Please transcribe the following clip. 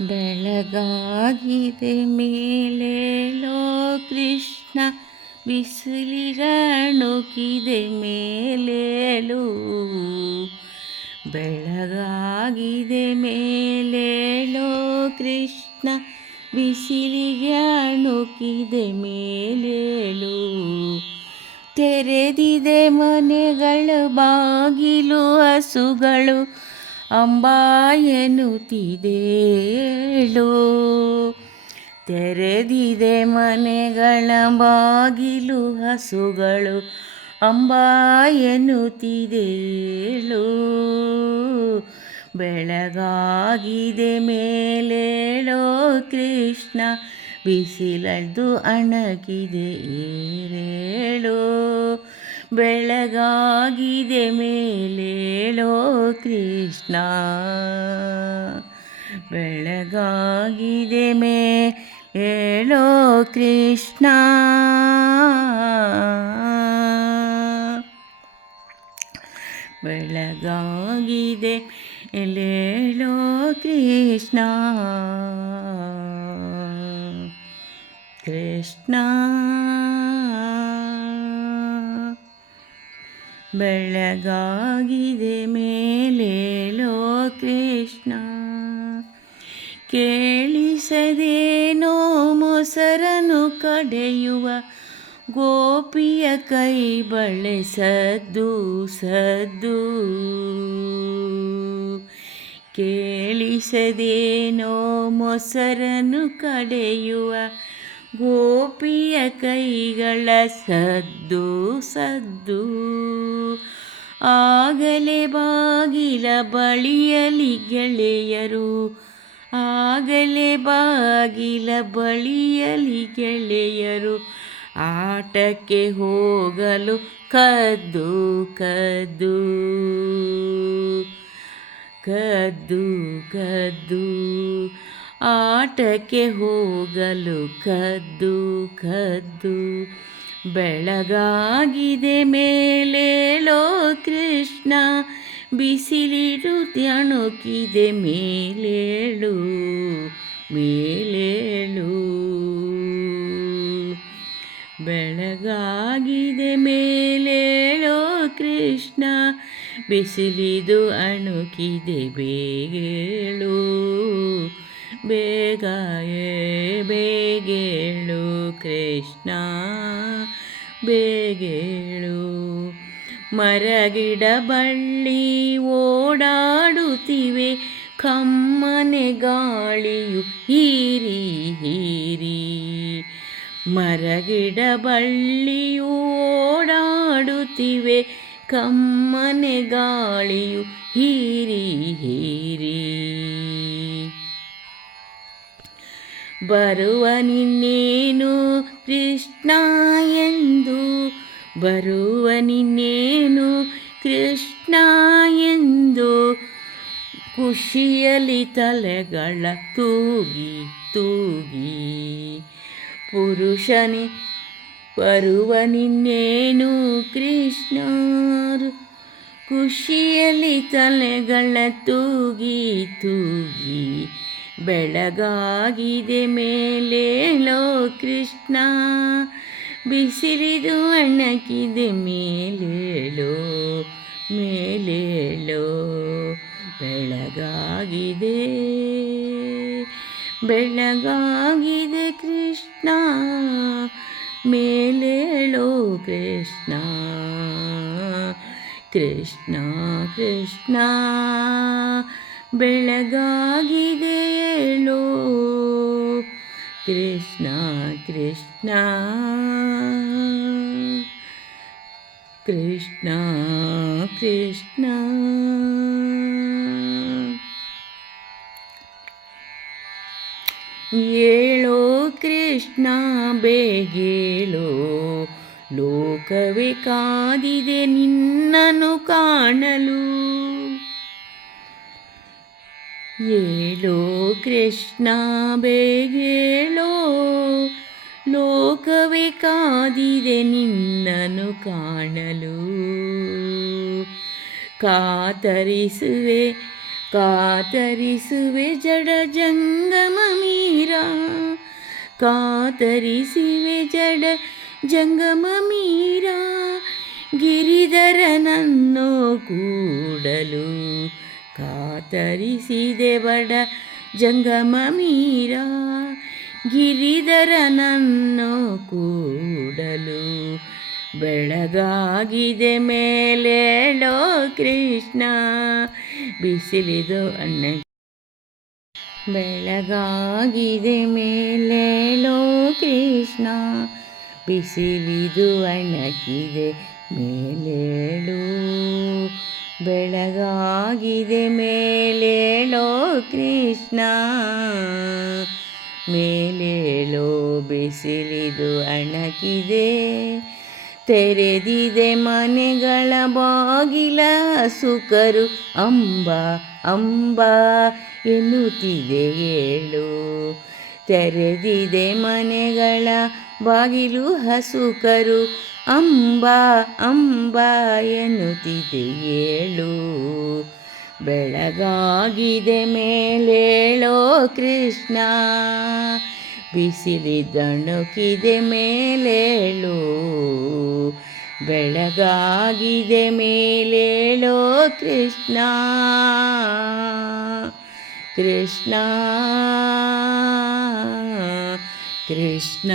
ಬೆಳಗಾಗಿದೆ ಮೇಲೇಳೋ ಕೃಷ್ಣ, ಬಿಸಿಲಿಗಣುಕಿದೆ ಮೇಲೇಳು. ಬೆಳಗಾಗಿದೆ ಮೇಲೇಳೋ ಕೃಷ್ಣ, ಬಿಸಿಲಿಗೆ ಅಣುಕಿದೆ ಮೇಲೇಳು. ತೆರೆದಿದೆ ಮನೆಗಳ ಬಾಗಿಲು, ಹಸುಗಳು ಅಂಬಾ ಎನ್ನುತ್ತಿದೇಳು. ತೆರೆದಿದೆ ಮನೆಗಳ ಬಾಗಿಲು, ಹಸುಗಳು ಅಂಬಾ ಎನ್ನುತ್ತಿದೇಳು. ಬೆಳಗಾಗಿದೆ ಮೇಲೇಳೋ ಕೃಷ್ಣ, ಬಿಸಿಲದ್ದು ಅಣಗಿದೆ ಏರೇಳು. ಬೆಳಗಾಗಿದೆ ಮೇಲೇಳೋ ಕೃಷ್ಣ, ಬೆಳಗಾಗಿದೆ ಮೇಲೇಳೋ ಕೃಷ್ಣ. ಬೆಳಗಾಗಿದೆ ಮೇಲೇಳೋ ಕೃಷ್ಣ, ಕೃಷ್ಣ. ಬೆಳಗಾಗಿದೆ ಮೇಲೇಳೋ ಕೃಷ್ಣ. ಕೇಳಿಸದೇನೋ ಮೊಸರನ್ನು ಕಡೆಯುವ ಗೋಪಿಯ ಕೈ ಬಳೆ ಸದ್ದು ಸದ್ದು. ಕೇಳಿಸದೇನೋ ಮೊಸರನ್ನು ಕಡೆಯುವ ಗೋಪಿಯ ಕೈಗಳ ಸದ್ದು ಸದ್ದು. ಆಗಲೇ ಬಾಗಿಲ ಬಳಿಯಲಿ ಗೆಳೆಯರು, ಆಗಲೇ ಬಾಗಿಲ ಬಳಿಯಲಿ ಗೆಳೆಯರು, ಆಟಕ್ಕೆ ಹೋಗಲು ಕದ್ದು ಕದ್ದು ಕದ್ದು ಕದ್ದು. ಆಟಕ್ಕೆ ಹೋಗಲು ಕದ್ದು ಕದ್ದು. ಬೆಳಗಾಗಿದೆ ಮೇಲೇಳೋ ಕೃಷ್ಣ, ಬಿಸಿಲಿರುತ್ತಣುಕಿದೆ ಮೇಲೇಳು ಮೇಲೇಳು. ಬೆಳಗಾಗಿದೆ ಮೇಲೇಳೋ ಕೃಷ್ಣ, ಬಿಸಿಲಿದು ಅಣುಕಿದೆ ಬೇಗೇಳು. ಬೇಗ ಬೇಗೇಳು ಕೃಷ್ಣ, ಬೇಗೇಳು. ಮರಗಿಡ ಬಳ್ಳಿ ಓಡಾಡುತ್ತಿವೆ, ಕಮ್ಮನೆ ಗಾಳಿಯು ಹೀರಿ ಹೀರಿ. ಮರಗಿಡ ಬಳ್ಳಿಯು ಓಡಾಡುತ್ತಿವೆ, ಕಮ್ಮನೆ ಗಾಳಿಯು ಹೀರಿ ಹೀರಿ. ಬರುವ ನಿನ್ನೇನು ಕೃಷ್ಣ ಎಂದು, ಬರುವ ನಿನ್ನೇನು ಕೃಷ್ಣ ಎಂದು, ಖುಷಿಯಲ್ಲಿ ತಲೆಗಳ ತೂಗಿ ತೂಗಿ. ಪುರುಷನೇ ಬರುವ ನಿನ್ನೇನು ಕೃಷ್ಣ, ಖುಷಿಯಲ್ಲಿ ತಲೆಗಳ ತೂಗಿ ತೂಗಿ. ಬೆಳಗಾಗಿದೆ ಮೇಲೇಳೋ ಕೃಷ್ಣ, ಬಿಸಿಲಿದು ಅಣಕಿದೆ ಮೇಲೇಳೋ ಮೇಲೇಳೋ. ಬೆಳಗಾಗಿದೆ ಬೆಳಗಾಗಿದೆ ಕೃಷ್ಣ, ಮೇಲೇಳೋ ಕೃಷ್ಣ, ಕೃಷ್ಣ ಕೃಷ್ಣ. ಬೆಳಗಾಗಿದೆ ಏಳೋ ಕೃಷ್ಣ, ಕೃಷ್ಣ ಕೃಷ್ಣ ಕೃಷ್ಣ. ಏಳೋ ಕೃಷ್ಣ ಬೇಗೇಳೋ, ಲೋಕವೇ ಕಾದಿದೆ ನಿನ್ನನ್ನು ಕಾಣಲು. ಏಳೋ ಕೃಷ್ಣ ಬೇಗೇಳೋ, ಲೋಕವೇ ಕಾದಿದೆ ನಿನ್ನನ್ನು ಕಾಣಲು. ಕಾತರಿಸುವೆ ಕಾತರಿಸುವೆ ಜಡ ಜಂಗಮ ಮೀರ, ಕಾತರಿಸುವೆ ಜಡ ಜಂಗಮ ಮೀರ, ಗಿರಿಧರನನ್ನು ಕೂಡಲು ಕಾತರಿಸಿದೆ ಬಡ ಜಂಗಮ ಮೀರ, ಗಿರಿಧರನನ್ನು ಕೂಡಲು ಬೆಳಗಾಗಿದೆ ಮೇಲೇಳೋ ಕೃಷ್ಣ, ಬಿಸಿಲಿದು ಅಣ್ಣ ಬೆಳಗಾಗಿದೆ ಮೇಲೇಳೋ ಕೃಷ್ಣ, ಬಿಸಿಲಿದು ಅಣಕಿದೆ ಮೇಲೇಳು, ಬೆಳಗಾಗಿದೆ ಮೇಲೇಳೋ ಕೃಷ್ಣ, ಮೇಲೇಳೋ ಬಿಸಿಲಿದು ಅಣಕಿದೆ, ತೆರೆದಿದೆ ಮನೆಗಳ ಬಾಗಿಲ ಸುಕರು ಅಂಬ ಅಂಬ ಎನ್ನುತ್ತಿದೆ ಏಳು, ತೆರೆದಿದೆ ಮನೆಗಳ ಬಾಗಿಲು ಹಸುಕರು ಅಂಬ ಅಂಬ ಎನ್ನುತ್ತಿದೆ ಏಳು, ಬೆಳಗಾಗಿದೆ ಮೇಲೇಳೋ ಕೃಷ್ಣ, ಬಿಸಿಲಿದಣುಕಿದೆ ಮೇಲೇಳು, ಬೆಳಗಾಗಿದೆ ಮೇಲೇಳೋ ಕೃಷ್ಣ, ಕೃಷ್ಣ ಕೃಷ್ಣ.